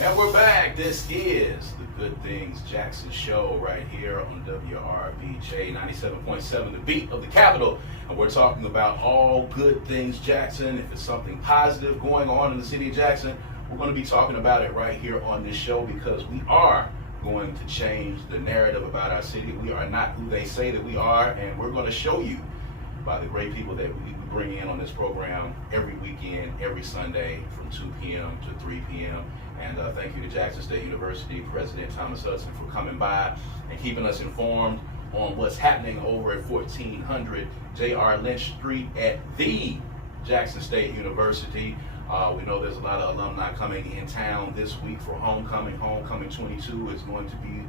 And we're back. This is the Good Things Jackson Show right here on WRBJ 97.7, the beat of the capital. And we're talking about all good things Jackson. If it's something positive going on in the city of Jackson, we're going to be talking about it right here on this show because we are going to change the narrative about our city. We are not who they say that we are, and we're going to show you by the great people that we bring in on this program every weekend, every Sunday from 2 p.m. to 3 p.m. And thank you to Jackson State University President Thomas Hudson for coming by and keeping us informed on what's happening over at 1400 J.R. Lynch Street at the Jackson State University. We know there's a lot of alumni coming in town this week for homecoming. Homecoming 22 is going to be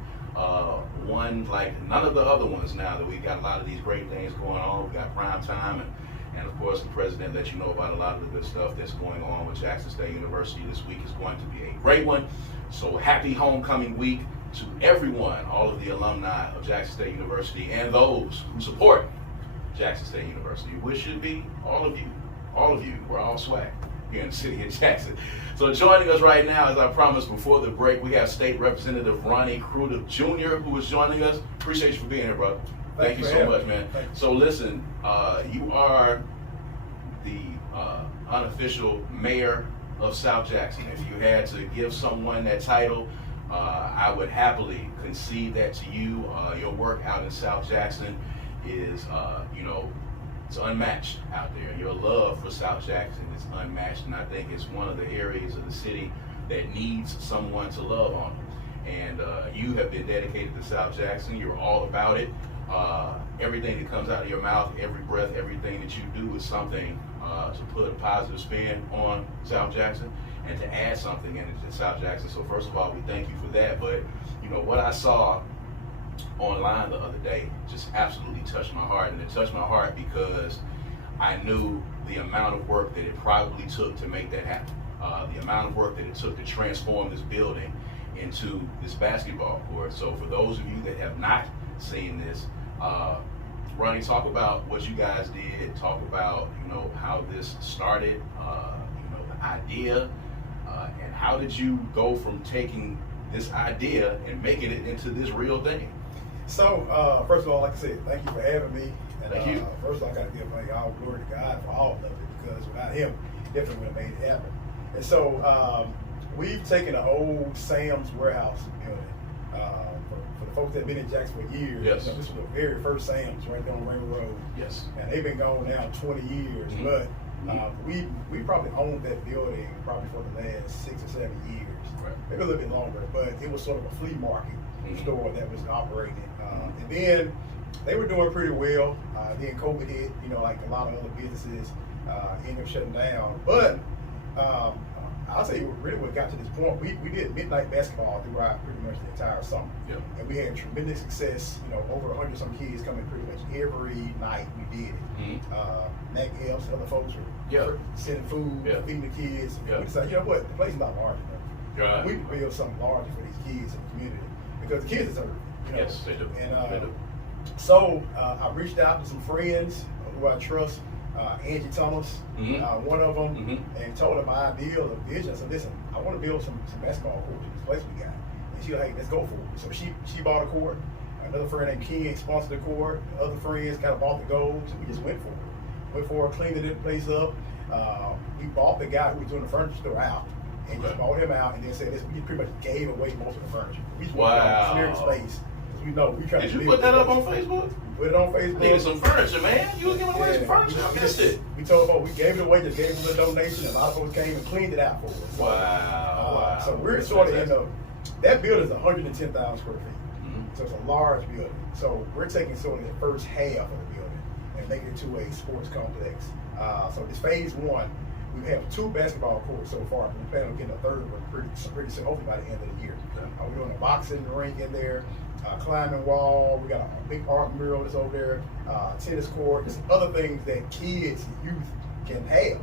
one like none of the other ones now that we've got a lot of these great things going on. We've got prime time and of course the president lets you know about a lot of the good stuff that's going on with Jackson State University. This week is going to be a great one. So happy homecoming week to everyone, all of the alumni of Jackson State University and those who support Jackson State University, which should be all of you. We're all swag here in the city of Jackson. So joining us right now, as I promised before the break, we have State Representative Ronnie Crudup Jr. who is joining us. Appreciate you for being here, brother. Thank you so much, man. So listen, you are the unofficial mayor of South Jackson. If you had to give someone that title, I would happily concede that to you. Your work out in South Jackson is, it's unmatched out there. Your love for South Jackson is unmatched, and I think it's one of the areas of the city that needs someone to love on them. And you have been dedicated to South Jackson. You're all about it. Everything that comes out of your mouth, every breath, everything that you do is something to put a positive spin on South Jackson and to add something into South Jackson. So first of all, we thank you for that. But what I saw online the other day just absolutely touched my heart, and it touched my heart because I knew the amount of work that it probably took to make that happen. The amount of work that it took to transform this building into this basketball court. So for those of you that have not seen this, Ronnie, talk about what you guys did. Talk about how this started, the idea, and how did you go from taking this idea and making it into this real thing? So first of all, like I said, thank you for having me. And, thank you. First of all, I got to give all glory to God for all of it because without Him, definitely would have made it happen. And so we've taken an old Sam's warehouse building. For the folks that have been in Jackson for years, yes. This was the very first Sam's right there on Rainbow Road. Yes. And they've been gone now 20 years, mm-hmm. but we probably owned that building probably for the last 6 or 7 years, right. Maybe a little bit longer, but it was sort of a flea market mm-hmm. store that was operating. And then they were doing pretty well. Then COVID hit, like a lot of other businesses ended up shutting down. But I'll tell you really what got to this point. We did midnight basketball throughout pretty much the entire summer. Yep. And we had tremendous success, over 100 some kids coming pretty much every night we did it. Mm-hmm. Mac Elps, other folks were sending food, feeding the kids. We decided, you know what, the place is not large enough. Right. We need to build something larger for these kids in the community because the kids deserve it. Yes, they do. And they do. So I reached out to some friends who I trust, Angie Thomas, mm-hmm. One of them, mm-hmm. and told her my idea, the vision. I said, listen, I want to build some basketball courts in this place we got. And she was like, hey, let's go for it. So she bought a court. Another friend named King sponsored the court. The other friends kind of bought the goals, and we just went for it. Cleaned the place up. We bought the guy who was doing the furniture store out, and just bought him out, and then said, we pretty much gave away most of the furniture. We just wanted to clear the space. We tried Did to you put that up on Facebook? Put it on Facebook. Needed some furniture, man. You was giving away some furniture. I missed it. We told folks we gave it away, just gave them a donation. A lot of folks came and cleaned it out for us. Wow. So we're sort of that building is 110,000 square feet. Mm-hmm. So it's a large building. So we're taking sort of the first half of the building and making it to a sports complex. So this phase one, we have 2 basketball courts so far. We plan on getting a third one pretty soon, hopefully by the end of the year. We're doing a boxing rink in there. Climbing wall, we got a big art mural that's over there, tennis court, just other things that kids and youth can have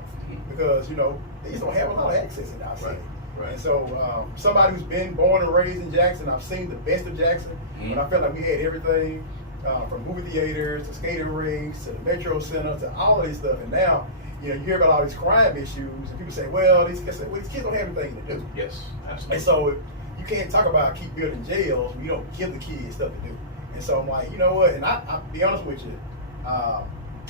because, they just don't have a lot of access in our city. Right. And so somebody who's been born and raised in Jackson, I've seen the best of Jackson, and I felt like we had everything from movie theaters to skating rinks to the Metro Center to all of this stuff. And now you hear about all these crime issues, and people say, well, these kids don't have anything to do. Yes, absolutely. And so you can't talk about keep building jails when you don't give the kids stuff to do. And so I'm like, you know what? And I'll be honest with you,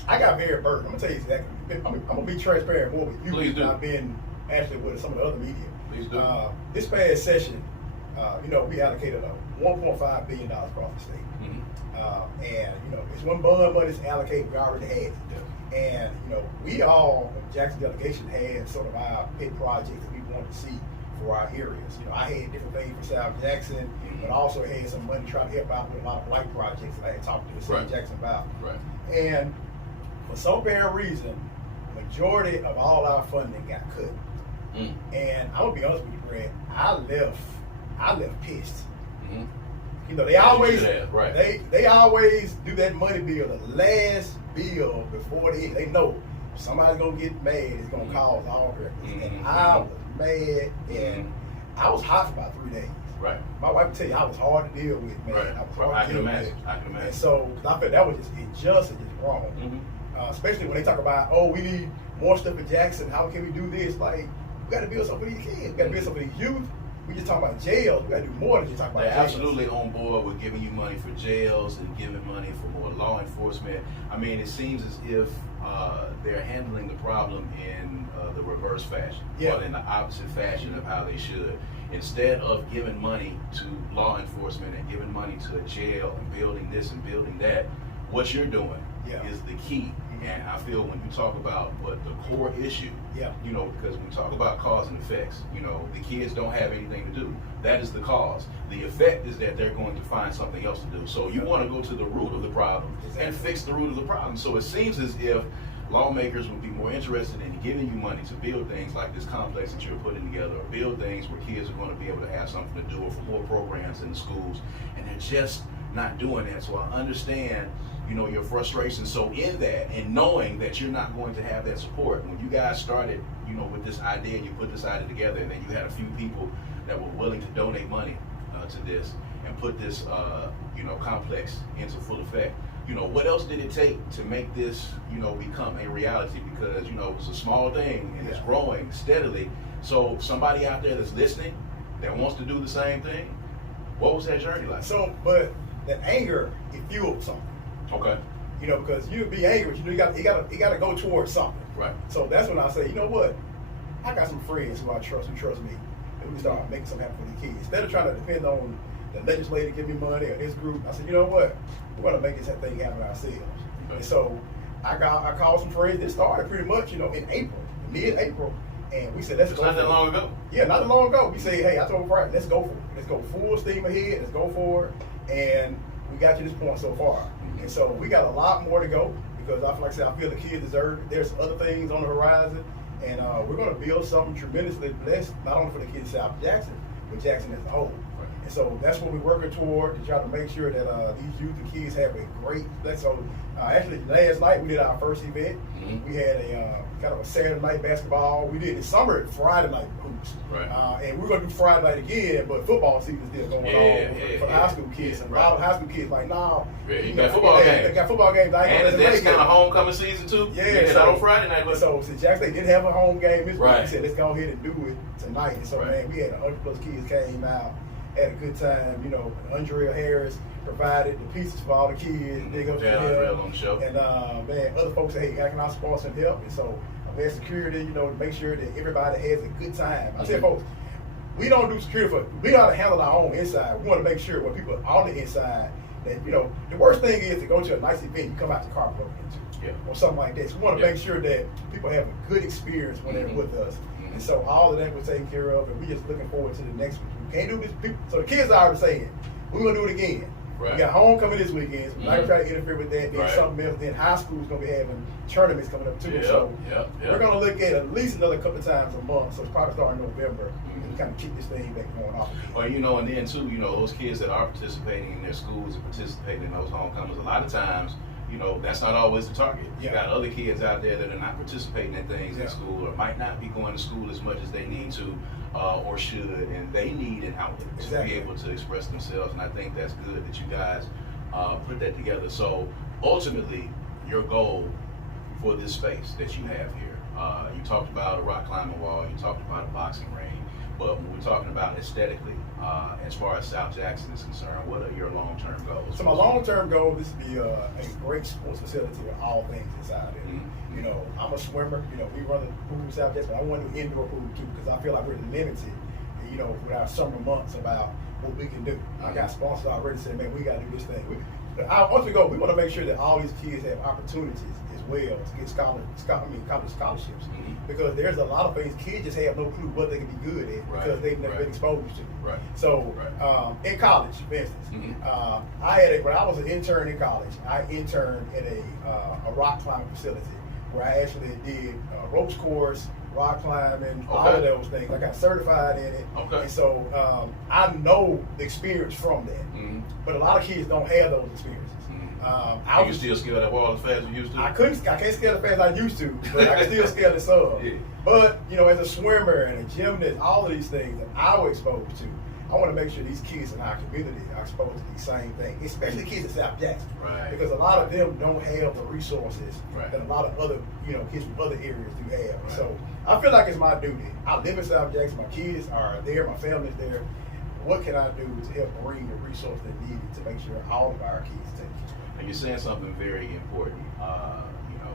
I got very burdened. I'm gonna tell you exactly. I'm gonna be transparent more with you. Please do. I've been actually with some of the other media. Please do. This past session, we allocated $1.5 billion across the state. Mm-hmm. And it's one bond money's allocated. We already had it. Yeah. And we all, the Jackson delegation, had sort of our pet projects that we wanted to see for our areas. I had different things for South Jackson, but I also had some money trying to help out with a lot of blight projects that I had talked to the city of Jackson about. Right. And for some apparent reason, majority of all our funding got cut. And I'm gonna be honest with you, Brad, I left pissed. Mm-hmm. They always they always do that money bill, the last bill before they know somebody's gonna get mad, it's gonna cause all records. And I was mad, and I was hot for about 3 days. Right. My wife would tell you I was hard to deal with, man. Right. I was hard to deal with. I can imagine. And so I felt that was just unjust and just wrong. Especially when they talk about, we need more stuff in Jackson. How can we do this? Like, we got to build something for these kids. We got to build something for these youth. We just talk about jails. We got to do more than just talk about They're jails. absolutely on board with giving you money for jails and giving money for more law enforcement. I mean, it seems as if they're handling the problem in the reverse fashion, or in the opposite fashion of how they should. Instead of giving money to law enforcement and giving money to a jail and building this and building that, what you're doing is the key. And I feel when you talk about what the core issue, because when we talk about cause and effects, the kids don't have anything to do. That is the cause. The effect is that they're going to find something else to do. So you want to go to the root of the problem and fix the root of the problem. So it seems as if lawmakers would be more interested in giving you money to build things like this complex that you're putting together, or build things where kids are going to be able to have something to do, or for more programs in the schools, and they're just not doing that. So I understand your frustration. So in that, and knowing that you're not going to have that support, when you guys started with this idea and you put this idea together, and then you had a few people that were willing to donate money to this and put this complex into full effect, what else did it take to make this become a reality? Because it's a small thing and it's growing steadily. So somebody out there that's listening that wants to do the same thing, what was that journey like? So, but that anger, it fueled something. Okay. Because you'd be angry, but you got to go towards something. Right. So that's when I say, you know what? I got some friends who I trust, who trust me, and we start making something happen for the kids. Instead of trying to depend on the legislature to give me money or this group, I said, you know what? We're gonna make this thing happen ourselves. Okay. And so I called some friends. This started pretty much, in April, mid-April, and we said, let's go. Not that long ago. Yeah, not that long ago. We said, hey, I told Brian, let's go for it. Let's go full steam ahead. Let's go for it. And we got to this point so far. And so we got a lot more to go, because like I said, I feel the kids deserve it. There's other things on the horizon, and we're going to build something tremendously blessed, not only for the kids of South Jackson, but Jackson as a whole. Right. And so that's what we're working toward, to try to make sure that these youth and kids have a great place. So actually, last night we did our first event. We had a kind of a Saturday night basketball. We did the summer Friday night hoops. Right. And we're going to do Friday night again, but football season is still going on for the high school kids. And a lot of high school kids like, you got football games. They got football games. And it's kind of homecoming season too. Yeah, so on Friday night. So since Jackson didn't have a home game this week, we said, let's go ahead and do it tonight. And so, man, we had 100+ kids came out, had a good time. Andrea Harris provided the pizzas for all the kids. They go to on the show. And man, other folks say, hey, how can I support some help? And so I've had security, to make sure that everybody has a good time. I tell folks, we don't do security we know how to handle our own inside. We want to make sure when people are on the inside that, the worst thing is to go to a nice event, you come out the car broken into, or something like this. We want to make sure that people have a good experience when they're with us. And so all of that was taken care of, and we're just looking forward to the next one. We can't do this. So the kids are already saying, we're going to do it again. Right. We got homecoming this weekend, so we're not going to try to interfere with that. Then something else. Then high school's going to be having tournaments coming up too. So we're going to look at least another couple of times a month. So it's probably starting in November, and kind of keep this thing back going off. Well, and then too, those kids that are participating in their schools and participating in those homecomings, a lot of times, that's not always the target. You got other kids out there that are not participating in things in school, or might not be going to school as much as they need to or should, and they need an outlet to be able to express themselves. And I think that's good that you guys put that together. So ultimately, your goal for this space that you have here You talked about a rock climbing wall. You talked about a boxing ring. But when we're talking about aesthetically, as far as South Jackson is concerned, what are your long-term goals? So my long-term goal is to be a great sports facility with all things inside it. Mm-hmm. You know, I'm a swimmer. You know, we run the pool in South Jackson. I want to do indoor pool too because I feel like we're limited, you know, with our summer months about what we can do. I got sponsors already saying, man, we got to do this thing. Once we go, we want to make sure that all these kids have opportunities as well to get college scholarships. Mm-hmm. Because there's a lot of things kids just have no clue what they can be good at because they've never been exposed to. Right. So in college, for instance, when I was an intern in college, I interned at a rock climbing facility where I actually did ropes course, rock climbing, all of those things. I got certified in it. Okay. And so I know the experience from that. Mm-hmm. But a lot of kids don't have those experiences. You still scale that wall as fast as you used to? I can't scale as fast as I used to, but I can still scale it some. Yeah. But, you know, as a swimmer and a gymnast, all of these things that I was exposed to, I want to make sure these kids in our community are exposed to these same things, especially kids in South Jackson. Right. Because a lot of them don't have the resources that a lot of other, you know, kids from other areas do have. Right. So I feel like it's my duty. I live in South Jackson. My kids are there. My family's there. What can I do to help bring the resources they need to make sure all of our kids take it? And you're saying something very important. You know,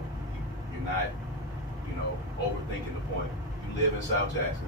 you're not, you know, overthinking the point. You live in South Jackson,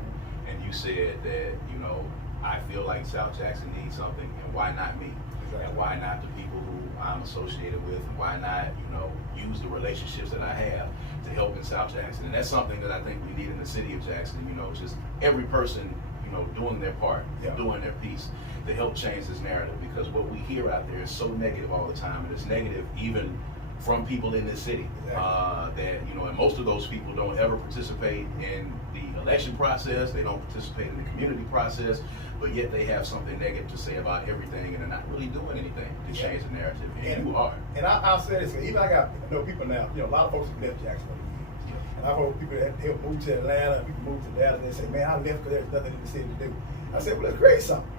and you said that, you know, I feel like South Jackson needs something, and why not me? Exactly. And why not the people who I'm associated with? And why not, you know, use the relationships that I have to help in South Jackson? And that's something that I think we need in the city of Jackson. You know, just every person, you know, doing their part, doing their piece to help change this narrative, because what we hear out there is so negative all the time, and it's negative even from people in this city. That, you know, and most of those people don't ever participate in the election process, they don't participate in the community process, but yet they have something negative to say about everything, and they're not really doing anything to change the narrative. And you are. And I'll say this, even I know people now, you know, a lot of folks have left Jackson over the years. And I've heard people that have moved to Atlanta, people move to Dallas, and they say, man, I left because there's nothing in the city to do. I said, well, let's create something.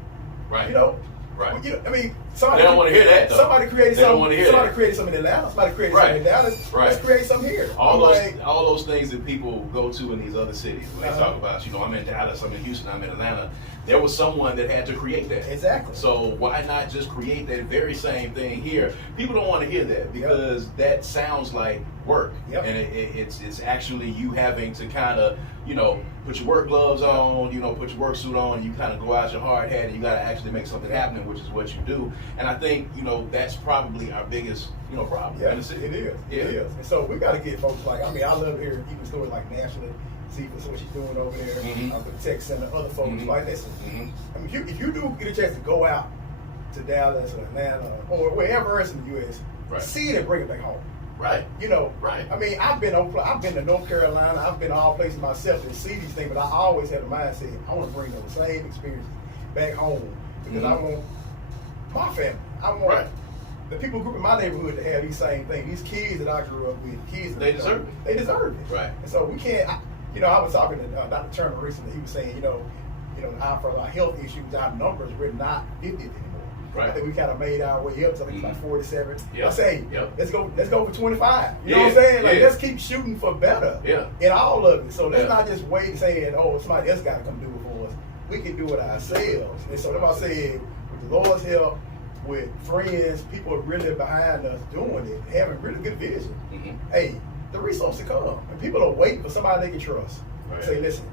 Right. You know? Right. Well, you know, I mean, somebody, they don't want to hear that, though. Somebody created something. Somebody that. created something in Atlanta. Somebody created something in Dallas. Right. Let's create something here. All those things that people go to in these other cities. When they talk about, you know, I'm in Dallas, I'm in Houston, I'm in Atlanta. There was someone that had to create that. Exactly. So why not just create that very same thing here? People don't want to hear that because that sounds like work, and it's actually you having to kind of, you know, put your work gloves on, you know, put your work suit on, and you kind of go out your hard hat, and you got to actually make something happen, which is what you do. And I think, you know, that's probably our biggest, you know, problem in the city. It is. It is. And so we got to get folks like, I mean, I love hearing even stories like nationally. See what she's doing over there, the tech center, other folks like this. I mean, if you do get a chance to go out to Dallas or Atlanta or wherever else in the U.S., see it and bring it back home. Right. You know. Right. I mean, I've been to North Carolina. I've been to all places myself and see these things, but I always have the mindset I want to bring those same experiences back home because I want my family. I want the people group in my neighborhood to have these same things. These kids that I grew up with, kids they deserve it. They deserve it. Right. And so we can't. You know, I was talking to Dr. Turner recently. He was saying, for our health issues, our numbers, we're not 50th anymore. Right. I think we kind of made our way up to like 47. Yep. I say, let's go for 25. You know what I'm saying? Like, let's keep shooting for better in all of it. So let's not just wait saying, oh, somebody else got to come do it for us. We can do it ourselves. And so that's why I said, with the Lord's help, with friends, people really behind us doing it, having really good vision. Hey, the resources come, and people are waiting for somebody they can trust. Say, listen,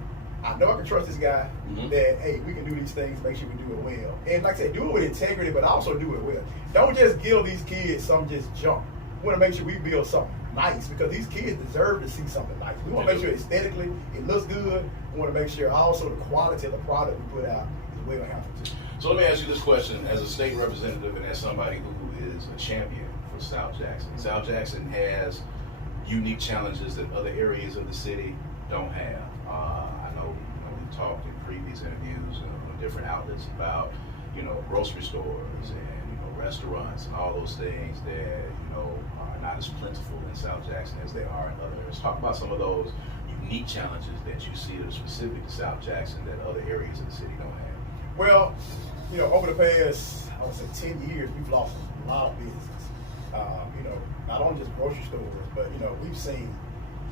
I know I can trust this guy. That hey, we can do these things. Make sure we do it well, and like I said, do it with integrity, but also do it well. Don't just give these kids some just junk. We want to make sure we build something nice because these kids deserve to see something nice. We want to make sure aesthetically it looks good. We want to make sure also the quality of the product we put out is well handled too. So let me ask you this question: as a state representative and as somebody who is a champion for South Jackson, South Jackson has unique challenges that other areas of the city don't have. I know, we've talked in previous interviews on different outlets about, grocery stores and, restaurants and all those things that, are not as plentiful in South Jackson as they are in other areas. Talk about some of those unique challenges that you see that are specific to South Jackson that other areas of the city don't have. Well, over the past, I would say 10 years, we've lost a lot of businesses. Not only just grocery stores, but, we've seen,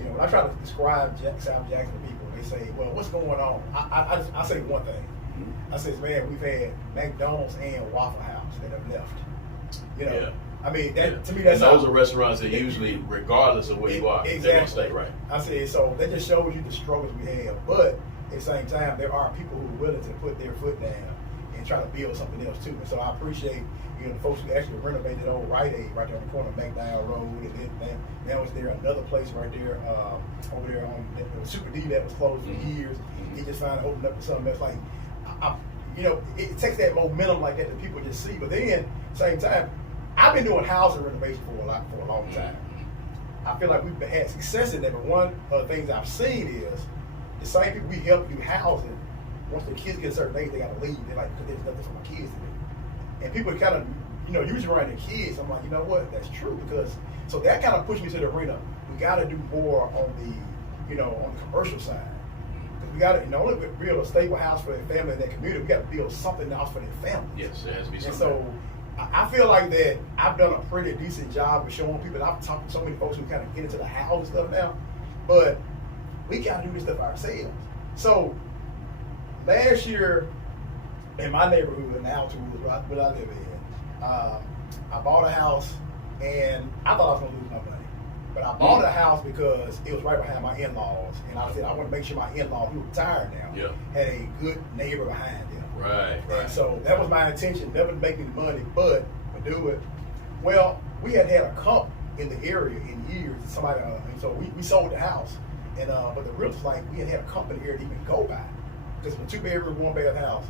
You know, when I try to describe South Jackson to people, they say, well, what's going on? I say one thing. I says, man, we've had McDonald's and Waffle House that have left. You know, Yeah. I mean, that Yeah. to me, that's and those are restaurants that usually, regardless of where you are, exactly. they're gonna stay right. I said, so that just shows you the struggles we have. But at the same time, there are people who are willing to put their foot down and try to build something else too. And so I appreciate the folks who actually renovated old Rite Aid right there on the corner of McDowell Road, and then now is there another place right there over there on Super D that was closed for years. He just finally opened up to something that's like, you know, it takes that momentum like that that people just see. But then, same time, I've been doing housing renovation for a long time. I feel like we've had success in that, but one of the things I've seen is the same people we help do housing, once their kids get a certain age, they gotta leave. They're like, because there's nothing for my kids to do. And people kind of, you know, usually around their kids, I'm like, you know what, that's true, because, so that kind of pushed me to the arena. We gotta do more on the, you know, on the commercial side. Because we gotta, not only build a stable house for their family and their community, we gotta build something else for their family. Yes, there has to be And something. so, I feel like that I've done a pretty decent job of showing people, and I've talked to so many folks who kind of get into the house stuff now, but we gotta do this stuff ourselves. So, last year, in my neighborhood, in Altitude, where I live in, I bought a house, and I thought I was gonna lose my money. But I bought a house because it was right behind my in-laws, and I said I want to make sure my in-laws, who are retired now, had a good neighbor behind them. Right. And so that was my intention, never to make any money, but to do it. Well, we had a comp in the area in years. Somebody, and so we sold the house, and but the realtor's like, we had a comp in the area to even go by, because it's a 2-bedroom, 1-bath house.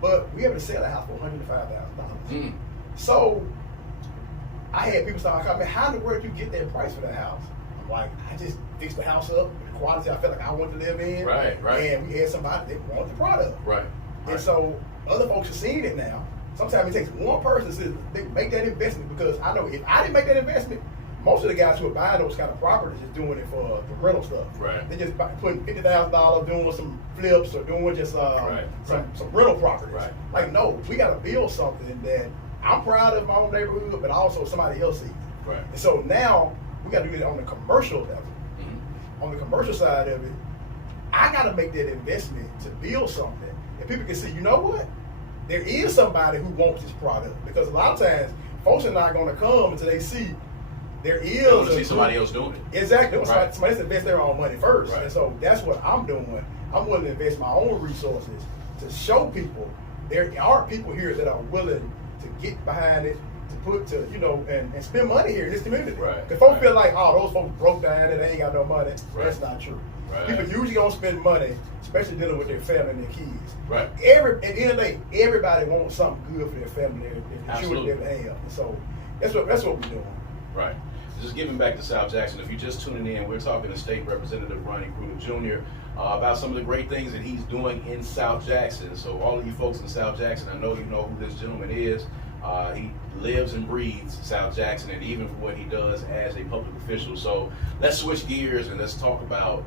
But we able to sell the house for $105,000. So I had people start like, man, how in the world did you get that price for that house? I'm like, I just fixed the house up with the quality I felt like I wanted to live in. Right. And we had somebody that wanted the product. Right. And so other folks are seeing it now. Sometimes it takes one person to make that investment, because I know if I didn't make that investment, most of the guys who are buying those kind of properties is doing it for the rental stuff. Right. They just putting $50,000 doing some flips or doing just some rental properties. Right. Like, no, we got to build something that I'm proud of my own neighborhood, but also somebody else sees. Right. And so now we got to do it on the commercial level. On the commercial side of it, I got to make that investment to build something, and people can see, you know what? There is somebody who wants this product, because a lot of times folks are not going to come until they see there is. They want to see somebody else doing it. Exactly. Right. Somebody has to invest their own money first. Right. And so that's what I'm doing. I'm willing to invest my own resources to show people there are people here that are willing to get behind it, to put to, you know, and spend money here in this community. Right. Because folks feel like, oh, those folks broke down and they ain't got no money. Right. That's not true. Right. People usually don't spend money, especially dealing with their family and their kids. Right. At the end of the day, everybody wants something good for their family, their children, Absolutely. their have. And so that's what we're doing. Right. Just giving back to South Jackson, if you're just tuning in, we're talking to State Representative Ronnie Crudup Jr. About some of the great things that he's doing in South Jackson. So all of you folks in South Jackson, I know you know who this gentleman is. He lives and breathes South Jackson, and even for what he does as a public official. So let's switch gears and let's talk about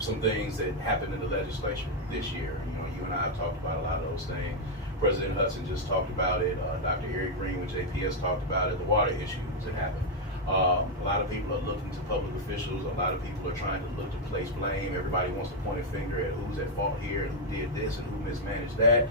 some things that happened in the legislature this year. You know, you and I have talked about a lot of those things. President Hudson just talked about it. Dr. Eric Green with JPS talked about it. The water issues that happened. A lot of people are looking to public officials. A lot of people are trying to look to place blame. Everybody wants to point a finger at who's at fault here and who did this and who mismanaged that.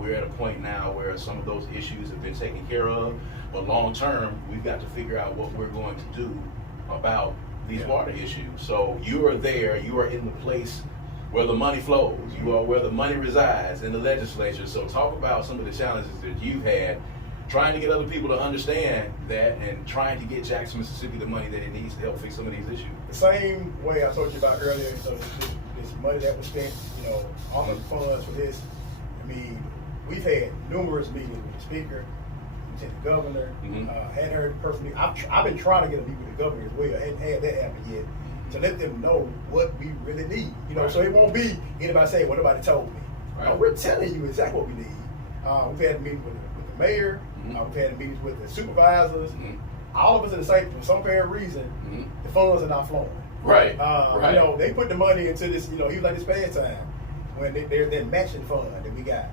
We're at a point now where some of those issues have been taken care of, but long term, we've got to figure out what we're going to do about these water issues. So you are there, you are in the place where the money flows, you are where the money resides in the legislature. So talk about some of the challenges that you've had trying to get other people to understand that and trying to get Jackson, Mississippi the money that it needs to help fix some of these issues. The same way I told you about earlier, so this money that was spent, you know, all the funds for this, I mean, we've had numerous meetings with the speaker, lieutenant governor, hadn't heard personally. I've been trying to get a meeting with the governor as well. I hadn't had that happen yet, to let them know what we really need. You know, so it won't be anybody saying, well, nobody told me. Right. We're telling you exactly what we need. We've had meetings with the mayor, we've had meetings with the supervisors. All of us in the same, for some apparent reason, the funds are not flowing. Right. You know, they put the money into this, you know, even like this past time, when there's that matching fund that we got.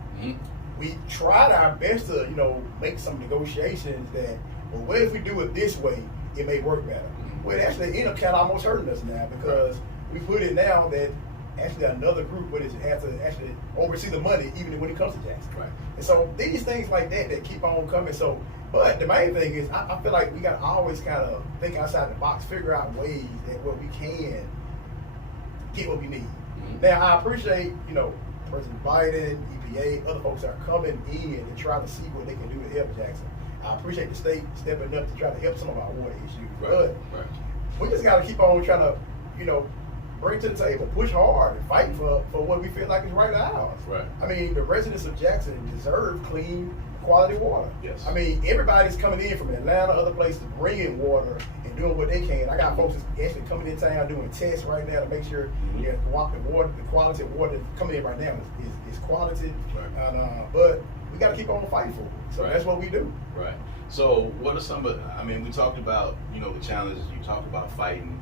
We tried our best to, you know, make some negotiations that, well, what if we do it this way, it may work better. Well, actually, it ended up kind of almost hurting us now because we put it now that actually another group has to actually oversee the money even when it comes to Jackson. Right. And so these things like that keep on coming. So, but the main thing is I feel like we got to always kind of think outside the box, figure out ways that where we can get what we need. Mm-hmm. Now, I appreciate, President Biden, EPA, other folks are coming in and trying to see what they can do to help Jackson. I appreciate the state stepping up to try to help some of our water issues. Right. But we just got to keep on trying to, bring to the table, push hard, and fight for what we feel like is right now. Right. I mean, the residents of Jackson deserve clean, quality water. Yes. I mean, everybody's coming in from Atlanta, other places, bringing water and doing what they can. I got folks that's actually coming in town doing tests right now to make sure the quality of water that's coming in right now is quality. Right. But we got to keep on fighting for it. So that's what we do. Right. So what are some of, we talked about, the challenges, you talked about fighting.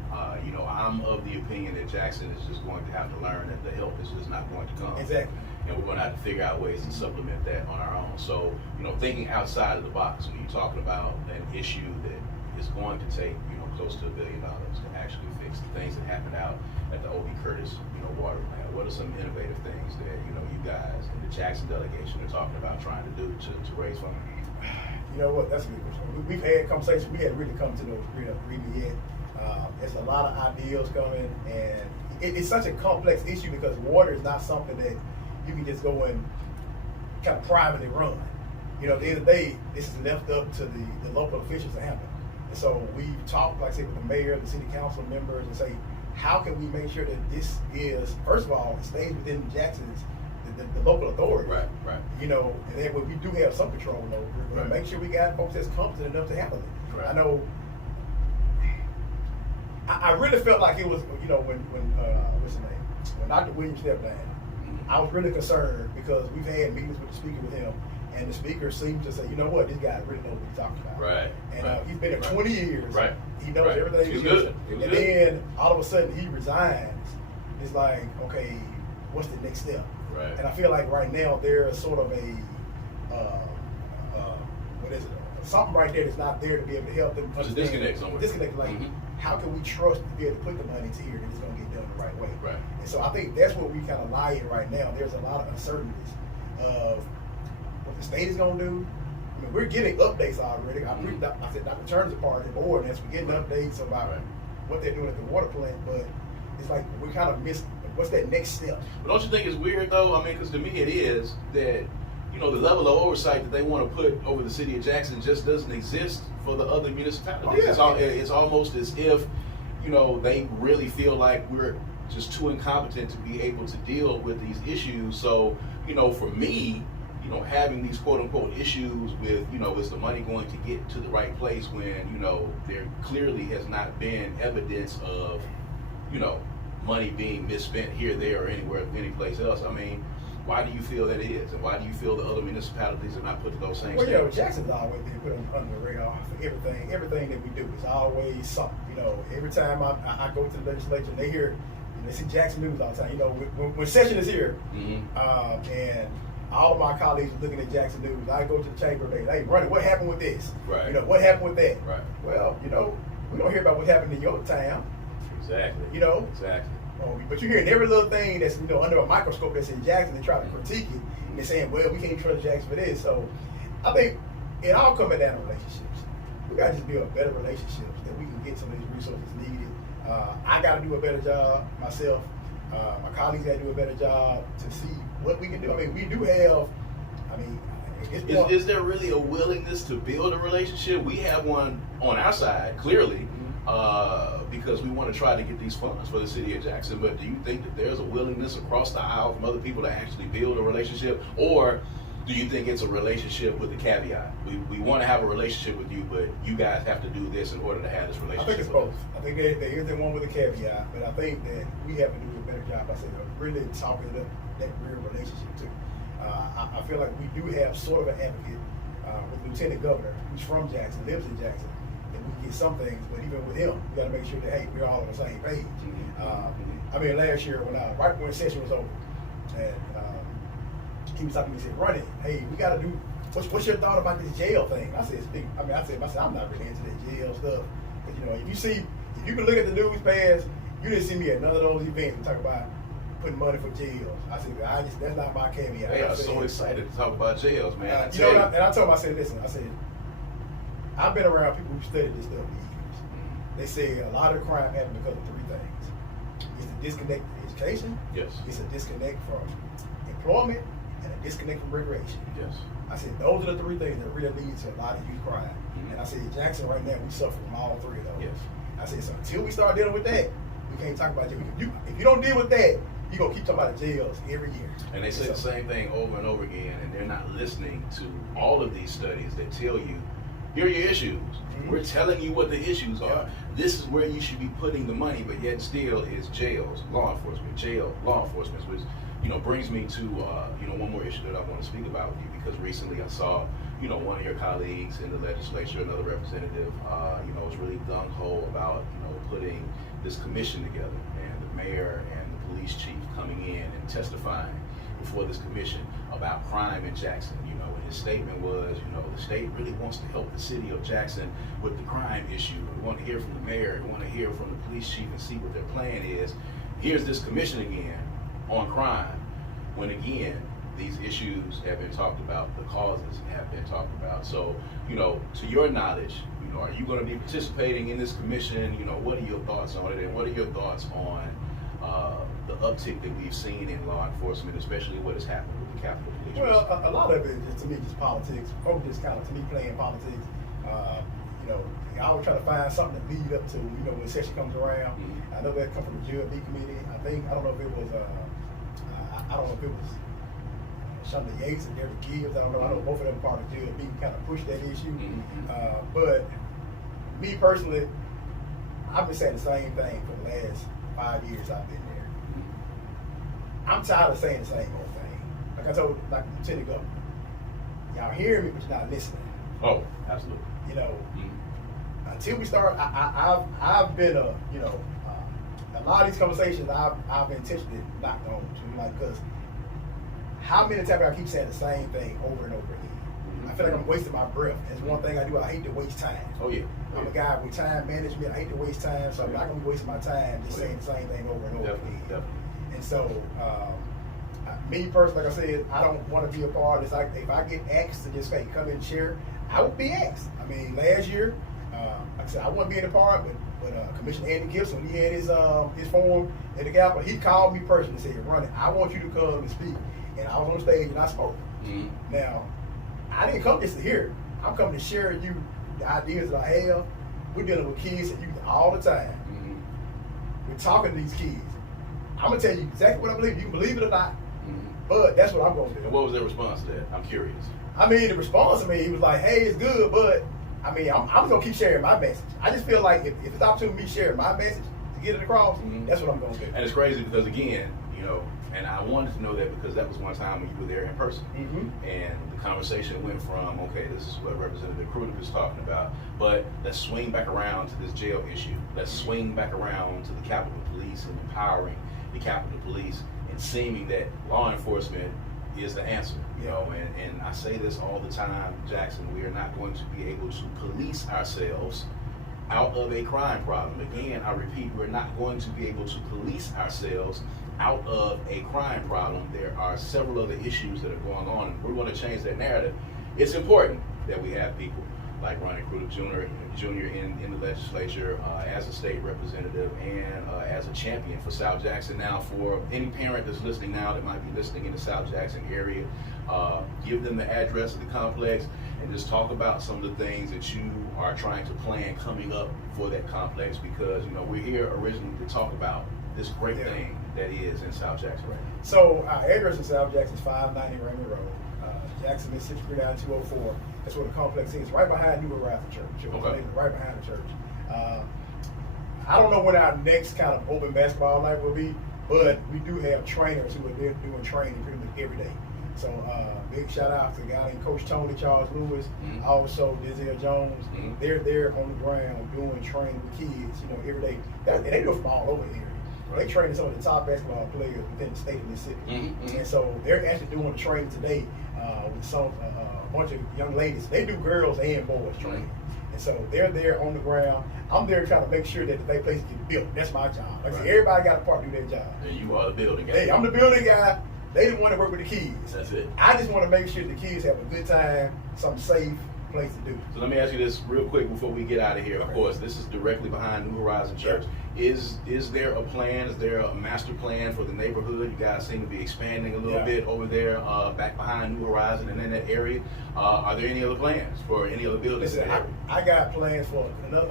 I'm of the opinion that Jackson is just going to have to learn that the help is just not going to come. Exactly. And we're going to have to figure out ways to supplement that on our own. So, thinking outside of the box, when you're talking about an issue that is going to take, close to $1 billion to actually fix the things that happened out at the O.B. Curtis, water plant, what are some innovative things that, you guys and the Jackson delegation are talking about trying to do to raise funds? You know what? That's a good question. We've had conversations. We hadn't really come to those really yet. There's a lot of ideas coming, and it's such a complex issue because water is not something that you can just go and kind of privately run. At the end of the day, this is left up to the local officials to handle. And so we've talked, like I said, with the mayor, the city council members, and say, how can we make sure that this is, first of all, it stays within Jackson's, the local authority. Right. And then when we do have some control over, we're going to make sure we got folks that's competent enough to handle it. Right. I know. I really felt like it was, when what's his name? When Dr. Williams stepped down, I was really concerned because we've had meetings with the speaker with him, and the speaker seemed to say, you know what, this guy really knows what he's talking about. Right. And he's been there 20 years. Right. He knows everything. He's good. And then all of a sudden he resigns. It's like, okay, what's the next step? Right. And I feel like right now there's sort of a what is it? Something right there that's not there to be able to help them. There's a disconnect somewhere. Disconnect, like how can we trust to be able to put the money to here that it's going to get done the right way? Right. And so I think that's what we kind of lie in right now. There's a lot of uncertainties of what the state is going to do. I mean, we're getting updates already. I said Dr. Turner's a part of the board, and as we're getting updates about what they're doing at the water plant, but it's like we kind of missed. What's that next step? But don't you think it's weird though? Because to me it is that, the level of oversight that they want to put over the city of Jackson just doesn't exist for the other municipalities. Oh, yeah. It's almost as if, they really feel like we're just too incompetent to be able to deal with these issues. So, for me, having these quote unquote issues with, is the money going to get to the right place when, there clearly has not been evidence of, money being misspent here, there, or anywhere, any place else. Why do you feel that it is? And why do you feel the other municipalities have not put those same standards? Jackson's always been put under the radar for everything that we do. It's always something. Every time I go to the legislature, they hear, they see Jackson news all the time. When session is here, and all of my colleagues are looking at Jackson news, I go to the chamber, hey, Ronnie, what happened with this? Right. What happened with that? Right. Well, we don't hear about what happened in your town. Exactly. Exactly. But you're hearing every little thing that's under a microscope that's in Jackson. They try to critique it, and they're saying, "Well, we can't trust Jackson for this." So, I think it all comes down to relationships. We got to just build better relationships that we can get some of these resources needed. I got to do a better job myself. My colleagues got to do a better job to see what we can do. We do have. Is there really a willingness to build a relationship? We have one on our side, clearly. Because we want to try to get these funds for the city of Jackson. But do you think that there's a willingness across the aisle from other people to actually build a relationship? Or do you think it's a relationship with a caveat? We want to have a relationship with you, but you guys have to do this in order to have this relationship? I think it's both. I think there is the one with a caveat, but I think that we have to do a better job, I said, of really talking to that real relationship too. I feel like we do have sort of an advocate with the Lieutenant Governor, who's from Jackson, lives in Jackson. We can get some things, but even with him, we got to make sure that, hey, we're all on the same page. Last year, right when session was over, and he was talking to me, he said, Ronnie, hey, we got to do, what's your thought about this jail thing? I said, I'm not really into that jail stuff. But, if you see if you can look at the news past, you didn't see me at none of those events and talk about putting money for jails. I said, that's not my caveat. Hey, I'm so excited to talk about jails, man. You know what and I told him, I said, listen, I said, I've been around people who studied this stuff for years. They say a lot of crime happened because of three things. It's a disconnect from education. Yes. It's a disconnect from employment and a disconnect from recreation. Yes. I said, those are the three things that really lead to a lot of youth crime. And I said, Jackson, right now, we suffer from all three of those. Yes. I said, so until we start dealing with that, we can't talk about jail. If you don't deal with that, you're going to keep talking about jails every year. And they say the same thing over and over again, and they're not listening to all of these studies that tell you, here are your issues. We're telling you what the issues are. Yeah. This is where you should be putting the money, but yet still is jails, law enforcement, which brings me to one more issue that I want to speak about with you, because recently I saw one of your colleagues in the legislature, another representative, was really gung ho about putting this commission together, and the mayor and the police chief coming in and testifying before this commission about crime in Jackson. And his statement was, the state really wants to help the city of Jackson with the crime issue. We want to hear from the mayor, we want to hear from the police chief and see what their plan is. Here's this commission again on crime, when again, these issues have been talked about, the causes have been talked about. So, to your knowledge, are you going to be participating in this commission? What are your thoughts on it, and what are your thoughts on the uptick that we've seen in law enforcement, especially what has happened with the Capitol Police? Well, a lot of it is, to me, just politics. Folks just kind of, to me, playing politics. I always try to find something to lead up to, when the session comes around. I know that comes from the GLB committee. I don't know if it was Shonda Yates and Derek Gibbs. I don't know. I know both of them part of GLB kind of push that issue. But me personally, I've been saying the same thing for the last 5 years I've been there. I'm tired of saying the same old thing. Like I told Lieutenant Governor, y'all hearing me, but you're not listening. Oh, absolutely. Until we start, I've been a lot of these conversations I've intentionally knocked on to, because how many times I keep saying the same thing over and over again? I feel like I'm wasting my breath. That's one thing I do. I hate to waste time. Oh yeah. I'm a guy with time management. I hate to waste time, so I'm not gonna be wasting my time just saying the same thing over and over again. Definitely. And so, me personally, like I said, I don't want to be a part of this. If I get asked to just come in and share, I would be asked. I mean, last year, like I said, I wasn't being a part, but Commissioner Andy Gibson, when he had his forum at the Capitol, he called me personally and said, Ronnie, I want you to come and speak. And I was on stage and I spoke. Now, I didn't come just to hear. I'm coming to share with you the ideas that I have. We're dealing with kids and youth all the time. We're talking to these kids. I'm going to tell you exactly what I believe. You can believe it or not, but that's what I'm going to do. And what was their response to that? I'm curious. I mean, the response to me, he was like, hey, it's good, but I mean, I'm just going to keep sharing my message. I just feel like if it's opportunity for me sharing my message to get it across, that's what I'm going to do. And it's crazy because, again, and I wanted to know that because that was one time when you were there in person. And the conversation went from, okay, this is what Representative Crudup is talking about, but let's swing back around to this jail issue. Let's swing back around to the Capitol Police and empowering the Capitol Police and seeming that law enforcement is the answer. And I say this all the time, Jackson, we are not going to be able to police ourselves out of a crime problem. Again, I repeat, we're not going to be able to police ourselves out of a crime problem. There are several other issues that are going on, and we're going to change that narrative. It's important that we have people like Ronnie Crudup Jr. in the legislature as a state representative and as a champion for South Jackson. Now, for any parent that's listening now that might be listening in the South Jackson area, give them the address of the complex and just talk about some of the things that you are trying to plan coming up for that complex, because we're here originally to talk about this great thing that is in South Jackson right now. So our address in South Jackson is 590 Raymond Road, Jackson, Mississippi 39204. That's where the complex is, right behind New Horizon Church. Okay. Right behind the church. I don't know when our next kind of open basketball night will be, but we do have trainers who are there doing training pretty much every day. So big shout out to the guy named Coach Tony Charles Lewis, also Denzel Jones. They're there on the ground doing training with kids, every day. And they do it from all over here. They train some of the top basketball players within the state of Mississippi. And so they're actually doing the training today. with a bunch of young ladies. They do girls and boys training. And so they're there on the ground. I'm there trying to make sure that the place gets built. That's my job. Like I said, everybody got a part to do their job. And you are the building guy. I'm the building guy. They the one that work with the kids. That's it. I just want to make sure the kids have a good time, some safe place to do. So let me ask you this real quick before we get out of here. Of course, this is directly behind New Horizon Church. Is there a plan? Is there a master plan for the neighborhood? You guys seem to be expanding a little bit over there, back behind New Horizon and in that area. Are there any other plans for any other buildings? Listen, I got plans for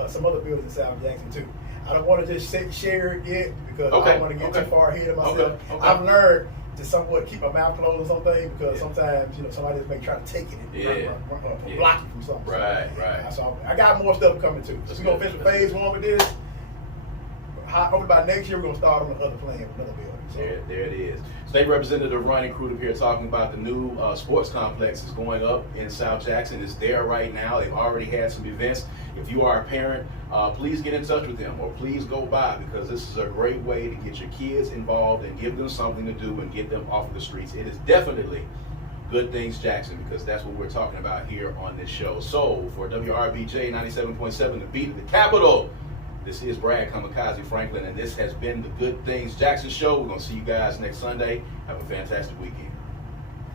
some other buildings in South Jackson too. I don't want to just share it yet because I don't want to get too far ahead of myself. I've learned to somewhat keep my mouth closed on something because sometimes somebody may try to take it and block you from something. Right. So I got more stuff coming too. So we're gonna finish with phase 1 with this. Hopefully by next year we're gonna start on the other plan with another building. So. There it is. State Representative Ronnie Crudup here talking about the new sports complex that's going up in South Jackson. It's there right now. They've already had some events. If you are a parent, please get in touch with them or please go by because this is a great way to get your kids involved and give them something to do and get them off of the streets. It is definitely Good Things Jackson because that's what we're talking about here on this show. So for WRBJ 97.7, the beat of the capital, this is Brad Kamikaze Franklin, and this has been the Good Things Jackson Show. We're going to see you guys next Sunday. Have a fantastic weekend.